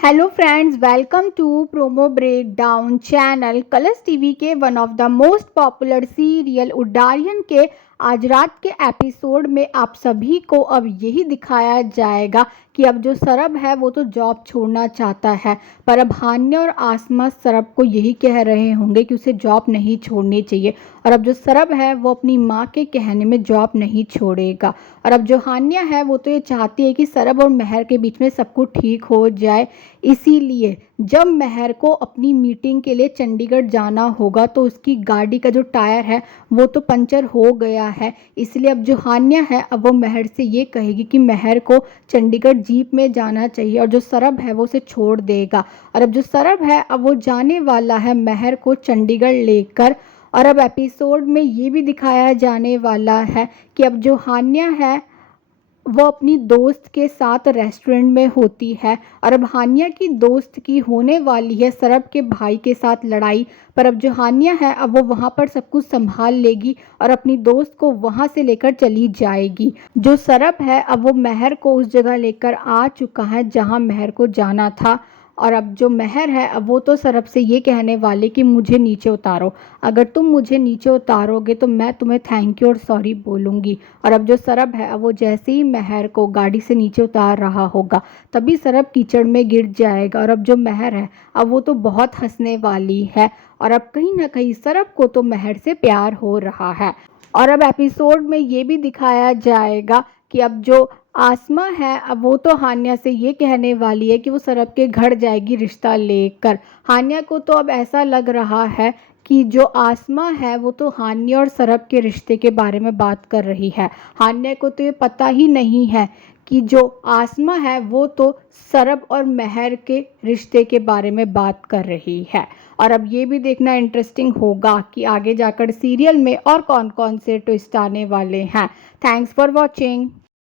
Hello friends, welcome to promo breakdown channel. Colors TV के one of the most popular serial Udaariyaan के आज रात के episode में आप सभी को अब यही दिखाया जाएगा कि अब जो सरब है वो तो जॉब छोड़ना चाहता है, पर अब हान्या और आसमा सरब को यही कह रहे होंगे कि उसे जॉब नहीं छोड़नी चाहिए। और अब जो सरब है वो अपनी माँ के कहने में जॉब नहीं छोड़ेगा। और अब जो हान्या है वो तो ये चाहती है कि सरब और महर के बीच में सब कुछ ठीक हो जाए। इसीलिए जब महर को अपनी मीटिंग के लिए चंडीगढ़ जाना होगा तो उसकी गाड़ी का जो टायर है वो तो पंचर हो गया है। इसलिए अब जो हान्या है अब वो महर से ये कहेगी कि महर को चंडीगढ़ जीप में जाना चाहिए और जो सरब है वो उसे छोड़ देगा। और अब जो सरब है अब वो जाने वाला है महर को चंडीगढ़ लेकर। और अब एपिसोड में ये भी दिखाया जाने वाला है कि अब जो हान्या है वो अपनी दोस्त के साथ रेस्टोरेंट में होती है। और अब हान्या की दोस्त की होने वाली है सरब के भाई के साथ लड़ाई, पर अब जो हान्या है अब वो वहाँ पर सब कुछ संभाल लेगी और अपनी दोस्त को वहाँ से लेकर चली जाएगी। जो सरब है अब वो महर को उस जगह लेकर आ चुका है जहाँ महर को जाना था। और अब जो महर है अब वो तो सरब से ये कहने वाले कि मुझे नीचे उतारो, अगर तुम मुझे नीचे उतारोगे तो मैं तुम्हें थैंक यू और सॉरी बोलूँगी। और अब जो सरब है अब वो जैसे ही महर को गाड़ी से नीचे उतार रहा होगा तभी सरब कीचड़ में गिर जाएगा। और अब जो महर है अब वो तो बहुत हंसने वाली है और अब कहीं ना कहीं सरब को तो महर से प्यार हो रहा है। और अब एपिसोड में ये भी दिखाया जाएगा कि अब जो आसमा है अब वो तो हान्या से ये कहने वाली है कि वो सरब के घर जाएगी रिश्ता लेकर। हान्या को तो अब ऐसा लग रहा है कि जो आसमा है वो तो हान्या और सरब के रिश्ते के बारे में बात कर रही है। हान्या को तो ये पता ही नहीं है कि जो आसमा है वो तो सरब और महर के रिश्ते के बारे में बात कर रही है। और अब ये भी देखना इंटरेस्टिंग होगा कि आगे जाकर सीरियल में और कौन कौन से ट्विस्ट आने वाले हैं। Thanks for watching.